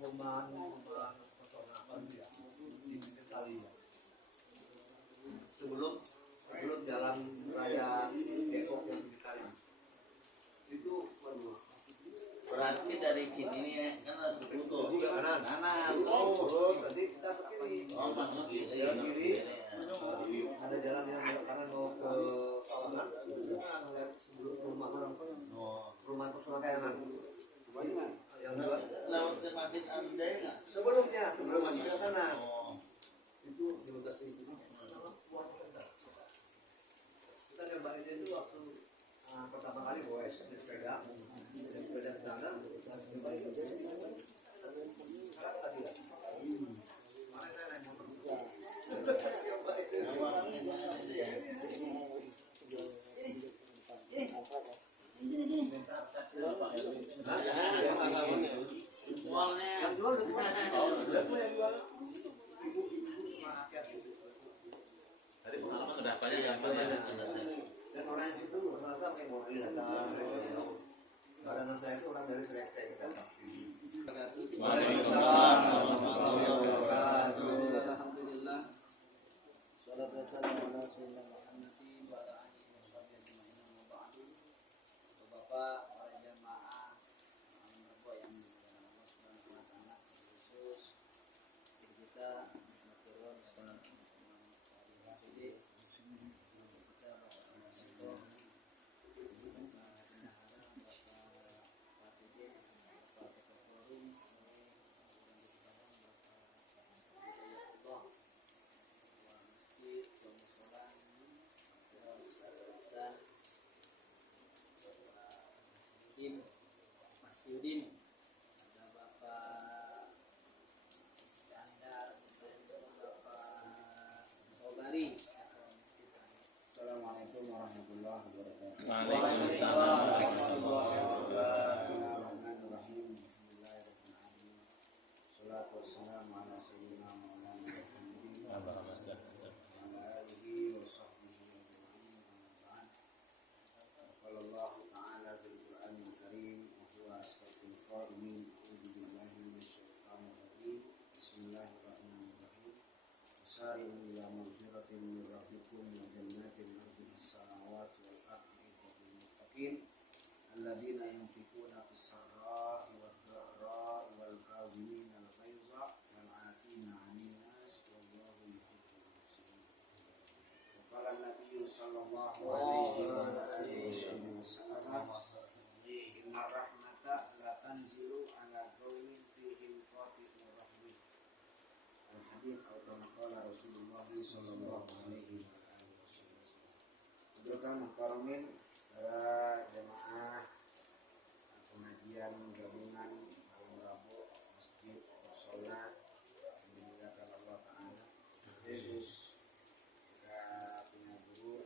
perumahan peternakan di pinggir kali ya. Sebelum jalan raya Depok yang di kali itu berarti dari sini nih kan ada tutup kanan berarti kita ke kiri. maksudnya gitu ya, Jalan kiri ada jalan yang belok kanan mau ke Sawangan ngeliat sebelum perumahan personal kayangan yang dua lewat ke masjid Andai nggak? sebelum masih ke sana itu di lokasi itu kita nyobain itu waktu pertama kali bawa sepeda ke sana nyobain itu sekarang tadi lah kemarin saya naik motor tadi pengalaman udah banyak ya dan orang yang situ rata-rata pakai mobil datang karena saya itu orang dari Sreksek Waalaikumsalam. Alhamdulillah salatu wassalamu ala sayyidina Muhammad wa ala alihi wa sahbihi ajma'in wa ba'du. Bapak para jamaah yang Allah Subhanahu wa taala khusus kita turun salat Mas Yudin, ada Bapak Iskandar, Bapak Sobari. Assalamualaikum warahmatullahi wabarakatuh. Waalaikumsalam warahmatullahi wabarakatuh. Bismillahirrahmanirrahim. Salatu wassalamu ala sayyidina Maulana Muhammadin wa ala alihi wa sahbihi ajma'in. Qala Allah ta'ala fil Qur'anil Karim wa huwa asdaqul qa'ilin. A'udzu billahi minasyaitonir rajim. Bismillahirrahmanirrahim. Wasari'u ila maghfiratin min rabbikum wa jannatin 'arduha as-samawati wal ardu lil muttaqin alladzina yunfiquna fis-sarra'i wad-dharra'i wal kadhimina al-ghayza wal 'afina 'anil nas wallahu yuhibbul muhsinin. Wa qala an-nabiyyu sallallahu alaihi wasallam inna rahmata la tanzilu ala qaumin fihim qati'ur rahmi. Al-hadits atau maqala Rasulullah sallallahu alaihi wasallam. Saudara mukarramin, para jemaah pengajian gabungan malam Rabu Masjid Sholat yang dimuliakan Allah Ta'ala, khusus kita punya guru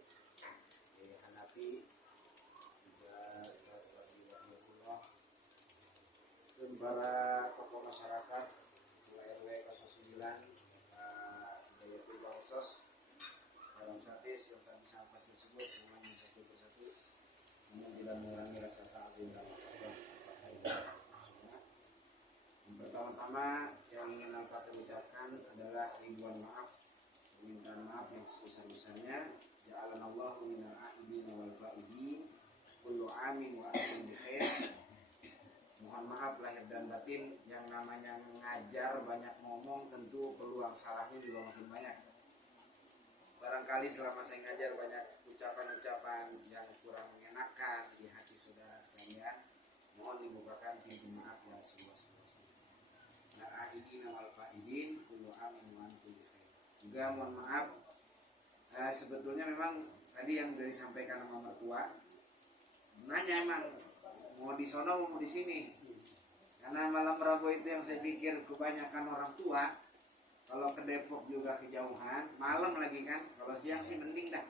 Hanafi juga Wahidullah dan para tokoh masyarakat RW 09 Hidayatul Sos Barang Satis yang kami sahabat tersebut namanya satu persatu namun tidak mengurangi rasa takzim dan yang pertama-tama yang ingin Al-Fatih ucapkan adalah ribuan maaf, permintaan maaf yang sebesar-besarnya. Ja'alanallahu minal a'idin wal faizin kullu amin wa antum bi khair. Mohon maaf lahir dan batin, yang namanya ngajar banyak ngomong tentu peluang salahnya juga makin banyak. Barangkali selama saya ngajar banyak ucapan-ucapan yang kurang mengenakan di hati saudara sekalian, mohon dibukakan pintu maaf yang seluas-luasnya. Na'idina wal faizin kullu amin wa antum bi khair. Juga mohon maaf, sebetulnya memang tadi yang dari sampaikan sama mertua nanya emang mau di sono mau di sini, karena malam Rabu itu yang saya pikir kebanyakan orang tua kalau ke Depok juga kejauhan, malam lagi kan, kalau siang sih mending dah,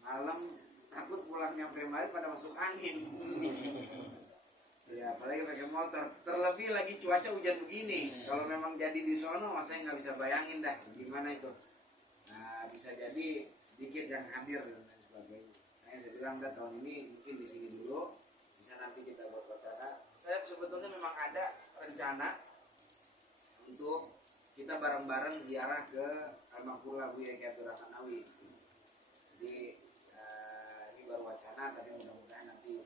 malam takut pulang nyampe mari pada masuk angin. Ya apalagi pakai motor, terlebih lagi cuaca hujan begini, kalau memang jadi di sono saya nggak bisa bayangin dah gimana itu. Nah bisa jadi sedikit yang hadir dan lain sebagainya. Nah, saya bilang dah tahun ini mungkin di sini dulu, bisa nanti kita buat wacana. Saya sebetulnya memang ada rencana untuk kita bareng-bareng ziarah ke Al-Maqbul Buya Kiai Abdurrahman Awi. Jadi ini baru wacana, tapi mudah-mudahan nanti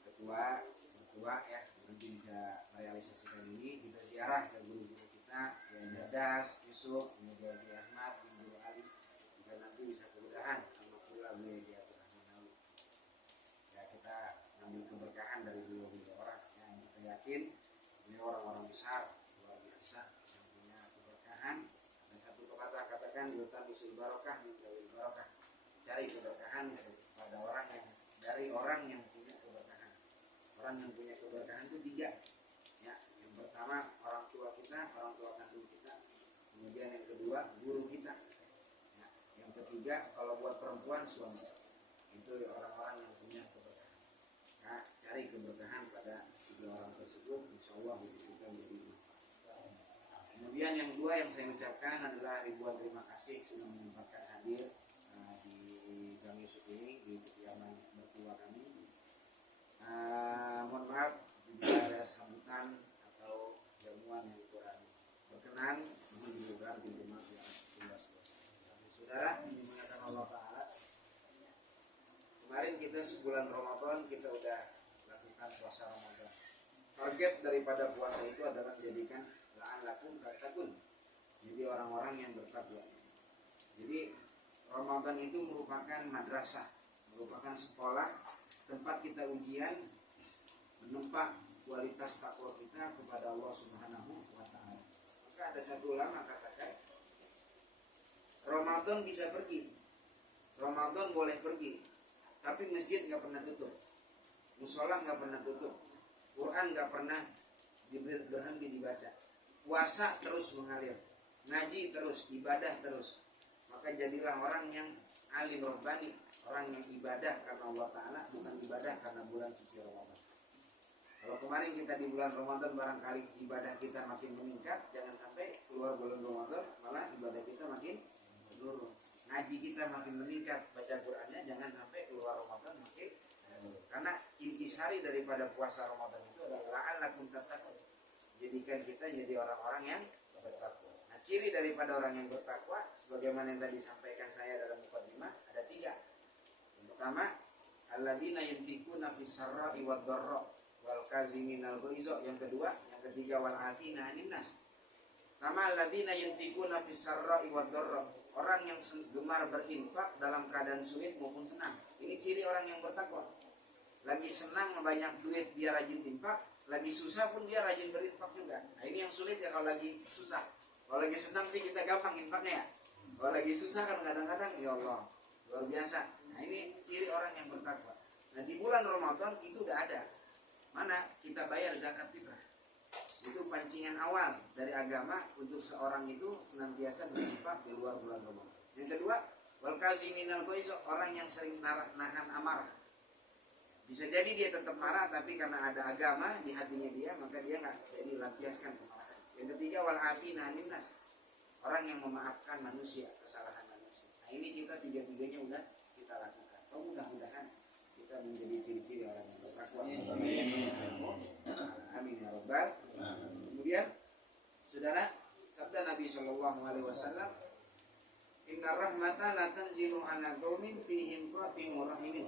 ketua ya nanti bisa merealisasikan ini. Kita ziarah ke guru-guru kita, Kiai Dadas, Yusuf, kemudian Kiai Ahmad, Guru Ali, jika nanti bisa kemudahan Al-Maqbul Buya Kiai Abdurrahman Awi. Ya kita ambil keberkahan dari beliau-beliau orang yang kita yakin beliau orang-orang besar luar biasa yang punya keberkahan. Ada satu pepatah katakan yutan usul barokah min dawil barokah, cari keberkahan pada orang yang dari orang yang punya keberkahan. Orang yang punya keberkahan itu 3 ya. Yang pertama orang tua kita, orang tua kandung kita, kemudian yang kedua guru kita ya. Yang ketiga kalau buat perempuan suami. Itu orang-orang yang punya keberkahan. Nah, cari keberkahan pada 3 orang tersebut, insya Allah kita menjadi. Kemudian yang 2 yang saya ucapkan adalah ribuan terima kasih sudah menyempatkan hadir di Gang Yusuf ini, di kediaman mertua kami. Mohon maaf jika ada sambutan atau jamuan yang kurang berkenan, mohon juga pintu maaf yang seluas-luasnya. Saudara dimuliakan Allah Ta'ala, kemarin kita sebulan Ramadan kita udah lakukan puasa Ramadan. Target daripada puasa itu adalah menjadikan la'allakum tattaqun, jadi orang-orang yang bertakwa. Jadi Ramadan itu merupakan madrasah, merupakan sekolah tempat kita ujian menempa kualitas takwa kita kepada Allah Subhanahu wa Ta'ala. Maka ada satu ulama katakan, Ramadan bisa pergi, Ramadan boleh pergi, tapi masjid nggak pernah tutup, musola nggak pernah tutup, Quran nggak pernah berhenti dibaca, puasa terus mengalir, ngaji terus, ibadah terus. Maka jadilah orang yang alim robbani, orang yang ibadah karena Allah Ta'ala, bukan ibadah karena bulan suci Ramadan. Kalau kemarin kita di bulan Ramadan barangkali ibadah kita makin meningkat, jangan sampai keluar bulan Ramadan malah ibadah kita makin menurun. Ngaji kita makin meningkat, baca Qurannya jangan sampai keluar Ramadan makin menurun. Karena intisari daripada puasa Ramadan itu adalah la'allakum tattaqun, jadikan kita jadi orang-orang yang bertakwa. Nah, ciri daripada orang yang bertakwa sebagaimana yang tadi sampaikan saya dalam mukadimah ada 3. Yang pertama, alladzina yunfikuna fis sarra'i wad dharra wal kaziminal ghaiza. Yang kedua, yang ketiga wal 'afina 'anil nas. Pertama, alladzina yunfikuna fis sarra'i wad dharra, orang yang gemar berinfak dalam keadaan sulit maupun senang. Ini ciri orang yang bertakwa. Lagi senang banyak duit dia rajin infak, lagi susah pun dia rajin berinfak juga. Nah, ini yang sulit ya kalau lagi susah. Kalau lagi senang sih kita gampang infaknya ya. Kalau lagi susah kan kadang-kadang ya Allah luar biasa. Nah, ini ciri orang yang bertakwa. Nah, di bulan Ramadan itu udah ada. Mana kita bayar zakat fitrah. Itu pancingan awal dari agama untuk seorang itu senantiasa berinfak di luar bulan Ramadan. Yang kedua, wal kaziminal ghaiz, orang yang sering nahan amarah. Bisa jadi dia tetap marah, tapi karena ada agama di hatinya dia, maka dia nggak jadi lampiaskan kemarahan. Yang ketiga, wal 'afina 'anil nas, orang yang memaafkan manusia, kesalahan manusia. Nah, ini kita 3-tiganya udah kita lakukan. Oh, mudah-mudahan kita menjadi ciri-ciri orang yang bertakwa. Amin ya rabbal. Kemudian, saudara, sabda Nabi SAW, Inna rahmata la tanzilu ala qaumin fihim qati'ur rahimin.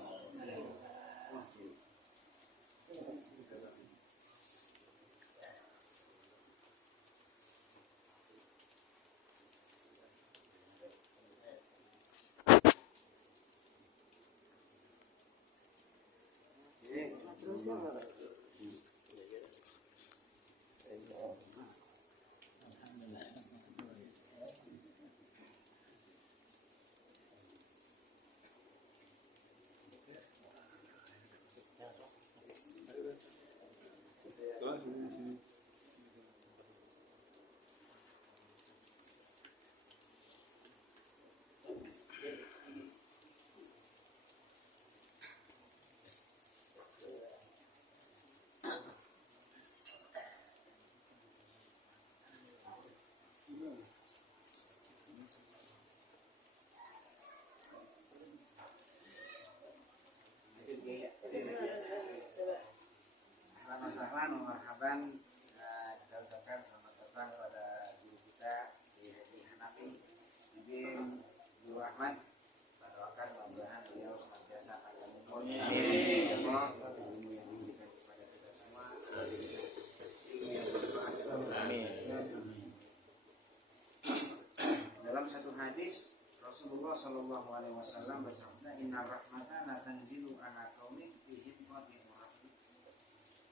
inna rahmata la tanzilu ala qaumin fihim qati'ur rahim.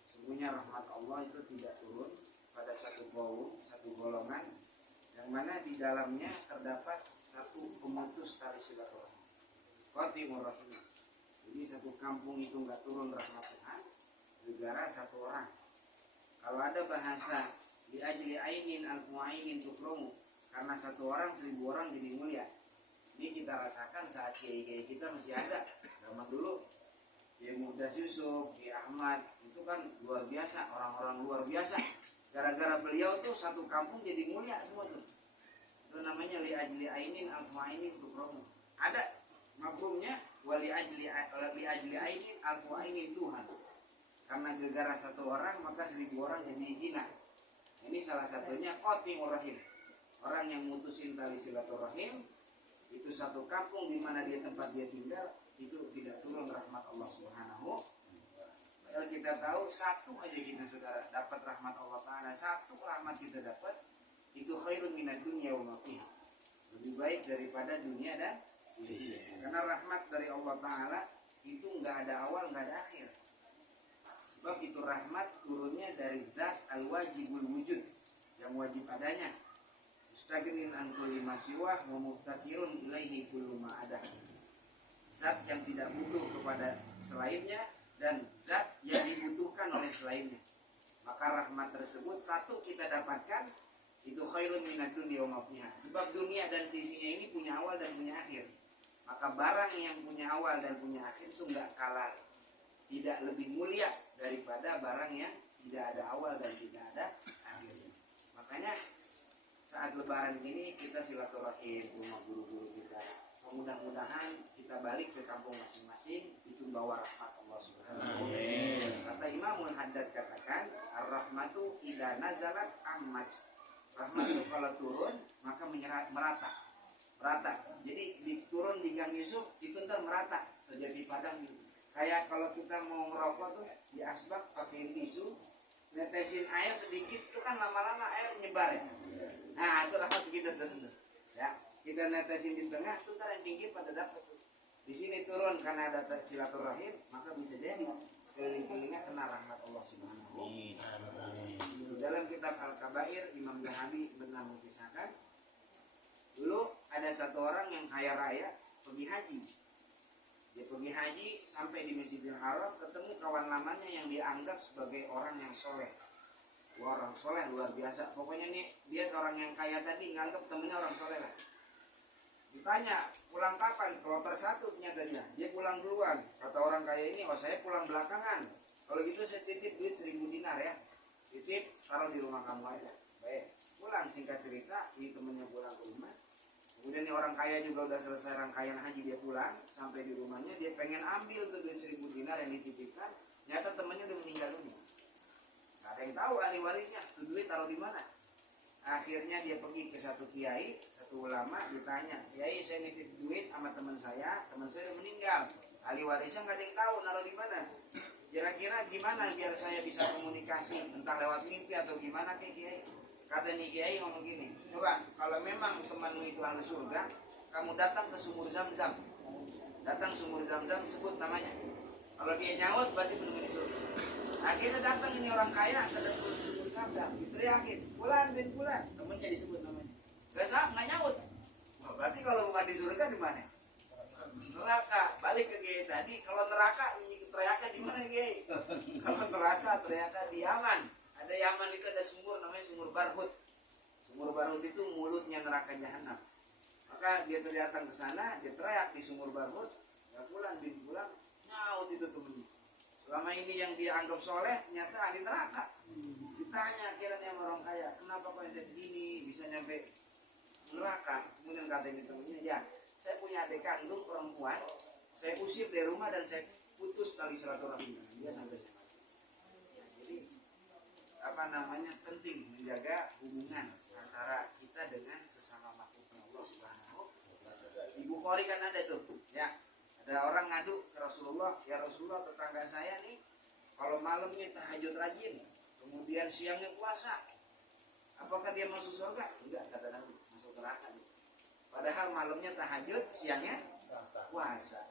Sungguhnya rahmat Allah itu tidak turun pada satu kaum, satu golongan yang mana di dalamnya terdapat satu pemutus tali silaturahim. Qati'ur rahim. Jadi satu kampung itu enggak turun rahmat Tuhan gara-gara satu orang. Kalau ada bahasa li ajli ainin al-mu'ainin tukromu, karena satu orang 1000 orang jadi mulia. Ini kita rasakan saat kiai-kiai kita masih ada. Zaman dulu Kiai Muhdas Yusuf, Kiai Ahmad, itu kan luar biasa, orang-orang luar biasa. Gara-gara beliau tuh satu kampung jadi mulia semua tuh. Itu namanya li ajli ainin al-mu'ainin tukromu. Ada mafhumnya wali ajli ainin al-mu'ainin Tuhan. Karena gara-gara satu orang maka 1000 orang jadi hina. Ini salah satunya qati'ur rahim. Orang yang mutusin tali silaturahim, itu satu kampung di mana tempat dia tinggal itu tidak turun rahmat Allah Subhanahu. Padahal kita tahu satu aja kita saudara dapat rahmat Allah Taala, satu rahmat kita dapat itu khairun minad dunya wa ma fiha. Lebih baik daripada dunia dan sisinya. Karena rahmat dari Allah Taala itu enggak ada awal, enggak ada akhir. Sebab itu rahmat turunnya dari zat al-wajibul wujud, yang wajib adanya. Mustaqinin an kulli ma siwah wa muftaqirun ilaihi kullu ma ada. Zat yang tidak butuh kepada selainnya dan zat yang dibutuhkan oleh selainnya. Maka rahmat tersebut satu kita dapatkan itu khairun minad dunya wa ma fiha. Sebab dunia dan sisinya ini punya awal dan punya akhir. Maka barang yang punya awal dan punya akhir itu enggak kalah, tidak lebih mulia daripada barang yang tidak ada awal dan tidak ada akhirnya. Makanya saat lebaran ini kita silaturahim rumah guru-guru kita. Mudah-mudahan kita balik ke kampung masing-masing itu bawa rahmat Allah Subhanahu wa taala. Kata Imamul Haddad katakan, ar-rahmatu idza nazalat ammat. Rahmat itu kalau turun maka merata. Jadi turun di Gang Yusuf itu ntar merata sejati padang gitu. Kayak kalau kita mau merokok tuh di asbak pakai tisu, netesin air sedikit itu kan lama-lama air nyebar ya. Nah itu rahmat begitu tuh. Ya, kita netesin di tengah, itu ntar yang pinggir pada dapat. Di sini turun karena ada silaturahim, maka bisa jadi sekeliling-kelilingnya kena rahmat Allah Subhanahu wa taala. Dalam kitab Al-Kabair, Imam Zahabi benar mengisahkan, dulu ada satu orang yang kaya raya pergi haji. Dia pergi haji sampai di Masjidil Haram, ketemu kawan lamanya yang dianggap sebagai orang yang soleh. Orang soleh luar biasa. Pokoknya nih dia orang yang kaya tadi nganggap temennya orang soleh lah. Ditanya pulang kapan? Kloter 1 ternyata dia pulang duluan. Kata orang kaya ini, oh saya pulang belakangan. Kalau gitu saya titip duit 1000 dinar ya. Titip taruh di rumah kamu aja. Baik. Pulang singkat cerita, ini temennya pulang ke rumah. Kemudian nih orang kaya juga udah selesai rangkaian haji, dia pulang sampai di rumahnya, dia pengen ambil tuh duit 1000 dinar yang dititipkan. Ternyata temennya udah meninggal dunia. Gak ada yang tahu ahli warisnya, tuh duit taruh di mana. Akhirnya dia pergi ke satu kiai, satu ulama, ditanya, kiai saya nitip duit sama teman saya udah meninggal. Ahli warisnya nggak ada yang tahu naruh di mana. Kira-kira gimana biar saya bisa komunikasi, entah lewat mimpi atau gimana kayak kiai. Kata nih kiai ngomong gini, coba kalau memang temanmu itu ahli surga, kamu datang ke sumur Zam-Zam. Datang sumur Zam-Zam, sebut namanya. Kalau dia nyaut berarti penghuni surga. Akhirnya datang ini orang kaya ke sumur Zam-Zam, diteriakin, Fulan bin Fulan, temennya disebut namanya. Nggak nyaut. Wah, berarti kalau bukan di surga di mana? Neraka. Balik ke kiai tadi, kalau neraka teriaknya di mana kiai? Kalau neraka teriaknya di Yaman. Ada Yaman itu ada sumur namanya sumur Barhut. Sumur Barhut itu mulutnya neraka jahanam. Maka dia datang ke sana, dia teriak di sumur Barhut, ya Fulan bin Fulan, nyaut itu temennya. Selama ini yang dia anggap soleh, ternyata ahli neraka. Ditanya akhirnya sama orang kaya, kenapa kau yang begini bisa nyampe neraka? Kemudian katanya temennya, ya saya punya adik kandung perempuan, saya usir dari rumah dan saya putus tali silaturahim dia sampai saya mati. Ya, jadi penting menjaga hubungan antara kita dengan sesama makhluk Allah Subhanahu wa taala. Di Bukhari kan ada tuh, ya. Ada orang ngadu ke Rasulullah, ya Rasulullah tetangga saya nih kalau malamnya tahajud rajin, kemudian siangnya puasa, apakah dia masuk surga? Enggak, kata Nabi, masuk neraka. Padahal malamnya tahajud, siangnya puasa.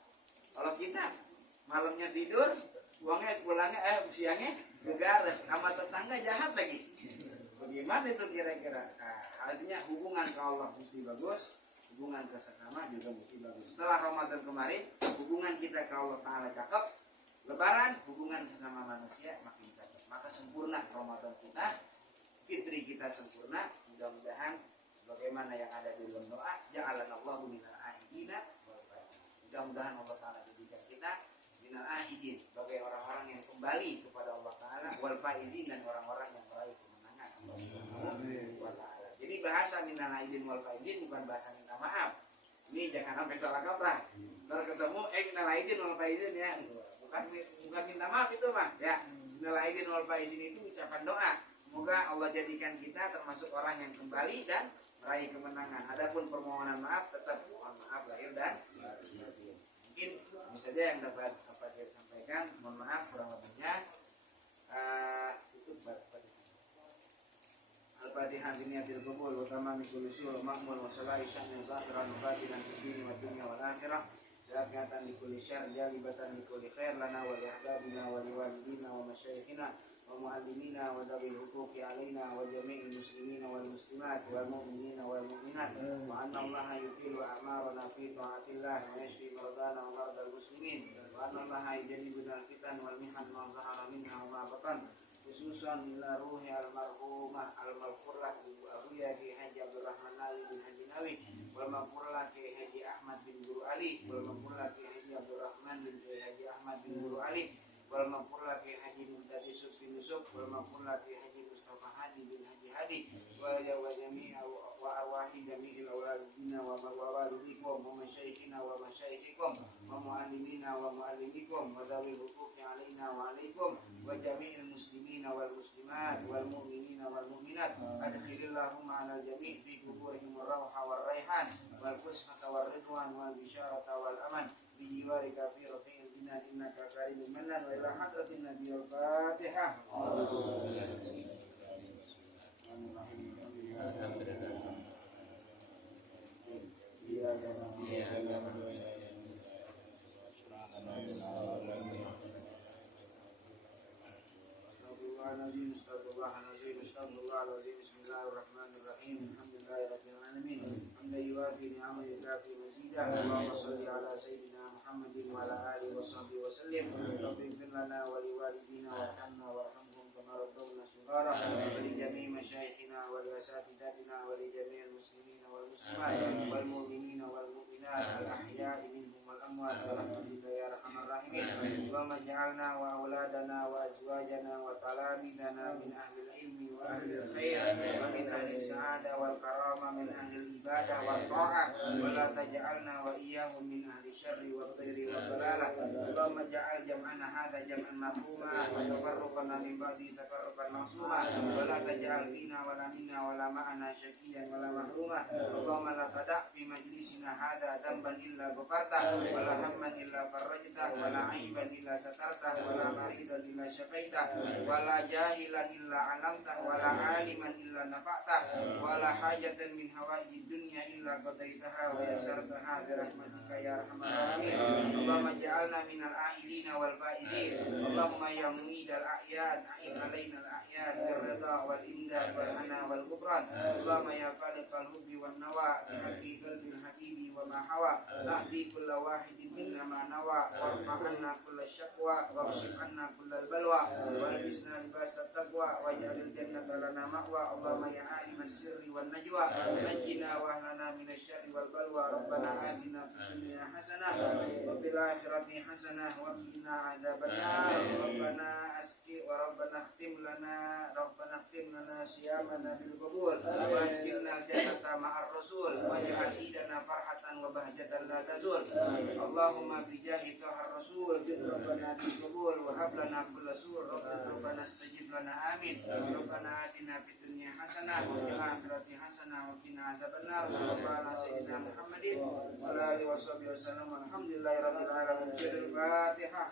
Kalau kita malamnya tidur, pulangnya siangnya begares, sama tetangga jahat lagi. Bagaimana itu kira-kira? Artinya hubungan ke Allah mesti bagus, hubungan ke sesama juga mesti bagus. Setelah Ramadan kemarin, hubungan kita ke Allah Ta'ala cakep. Lebaran, hubungan sesama manusia makin cakep. Maka sempurna Ramadan kita, fitri kita sempurna. Mudah-mudahan sebagaimana yang ada di dalam doa, ja'alanallahu minal a'idina. Mudah-mudahan Allah Ta'ala jadikan kita minal a'idin, sebagai orang-orang yang kembali kepada Allah Ta'ala, wal faizin, dan orang-orang yang meraih kemenangan Allah Subhanahu wa Ta'ala. Jadi bahasa minal a'idin wal faizin bukan bahasa minta maaf. Ini jangan sampai salah kaprah. Kalau ketemu minal a'idin wal faizin ya, bukan minta maaf itu mah ya. Minal a'idin wal faizin itu ucapan doa. Semoga Allah jadikan kita termasuk orang yang kembali dan meraih kemenangan. Adapun permohonan maaf, tetap mohon maaf lahir dan batin. Mungkin ini saja yang dapat saya sampaikan. Mohon maaf kurang lebihnya. Itu Al-Fatihah biniyatil qabul wa tamami kulli syu'ur ma'mul wa salahi sya'nin zahiran wa batinan fid dini wa dunya wal akhirah. Jami'atan li kulli syarr, jalibatan li kulli khair lana wa li ahbabina wa li walidina wa masyayikhina wa muallimina wa dhabil huquqi alaina wa jami'il muslimina wal muslimat wal mu'minina wal mu'minat wa anna Allaha yuqilu a'marana fi ta'atillah wa yashfi maradana wa maradal muslimin wa anna Allaha yujannibuna al-fitan wal mihan ma zahara minha wa ma batan, khususan ila ruhi al-marhumah al-maghfurlah Ibu Abuya Ki Haji Abdul Rahman Ali bin Haji Nawi, wal maghfurlah Ki Haji Ahmad bin Guru Ali, wal maghfurlah Ki Haji Abdul Rahman bin Haji Ahmad bin Guru Ali, wal maghfurlah Ki Haji Muhtadi Yusuf bin Yusuf, wal maghfurlah Ki Haji Mustafa Hadi bin Haji Hadi, wa jami'a wa arwahi jami'il awladina wa walidikum wa masyaikhina wa masyaikhikum wa muallimina wa muallimikum wa dzawil huquqi alaina wa alaikum wa jami'il muslimina wal muslimat wal mu'minina wal mu'minat. Adkhilillahumma ala jami' fi quburihim ar-rawha war raihan wal fushata war ridwan wal bisharata wal aman bi jiwarika fi rafi'il jinan innaka karimul mannan. Wa ila hadratin nabiyil fatihah. Bismillahirrahmanirrahim. Alhamdulillahirabbil alamin. Hamdan yuwafi ni'amahu yukafi mazidah. Allahumma shalli ala sayyidina Muhammadin wa ala alihi wa sahbihi wa sallim. Rabbi ighfir lana wa li walidina warhamna warhamhum kama rabbawna shighara. Wa li jami'i masyayikhina wa li asatidatina wa li jami'il muslimina wal muslimat wal mu'minina wal mu'minat al ahya'i minhum wal amwat. Alhamdulillah ya arhamar rahimin. Wa ja'alna wa auladana wa azwajana wa talamidana min ahli ilmi wa ahli khair wa min ahli sa'ada wal karama min ahli ibadah wal ta'ah wa la taj'alna wa iyyahum min ahli syarri wal khairi wal dalalah. Allahumma ja'al jam'ana hadha jam'an marhuma wa tafarruqana min ba'di tafarruqan ma'suma wa la taj'al fina wa la minna wa la ma'ana syaqiyan wa la mahruma. Allahumma la tada' fi majlisina hadha dhanban illa ghafarta wa la hamman illa farajta wa la 'aiban illa satarta wa la maridan illa syafaita wa la jahilan illa 'alamta wa la 'aliman illa nafa'ta wa la hajatan min hawaijid dunya illa qadaitaha wa yassartaha bi rahmatika ya arhamar rahimin. Allahumma ja'alna minal a'idina wal faizin. Allahumma ya mu'idal a'yan a'id alaina al a'yan bir ridha wal imdad wal hana wal ghufran. Allahumma ya khaliqal hubbi wan nawa bi haqqi qalbil habibi wa ma hawa ahdi kulla wahidin minna ma nawa warfa'anna kulla syaqwa waghfir anna kullal balwa walbisna libasat taqwa waj'alil jannata lana ma'wa. Allahumma ya alimas sirri wan najwa najjina wa ahlana minasy syarri wal balwa. Rabbana atina fid dunya hasanah wa fil akhirati hasanah wa qina adzabannar. Rabbana khtim lana siyamana bil qabul wa askinna al jannata ma'ar rasul wa ja'al idana farhatan wa bahjatan la tazul. Allahumma bi jahi tahar rasul jid rabbana bil qabul wa hab lana kulla sur. Rabbana istajib lana amin. Rabbana atina fid dunya hasanah wa fil akhirati hasanah wa qina adzabannar. Sallallahu ala sayyidina Muhammadin wa ala alihi wa sahbihi wasallam. Alhamdulillahirabbil alamin. Fatihah.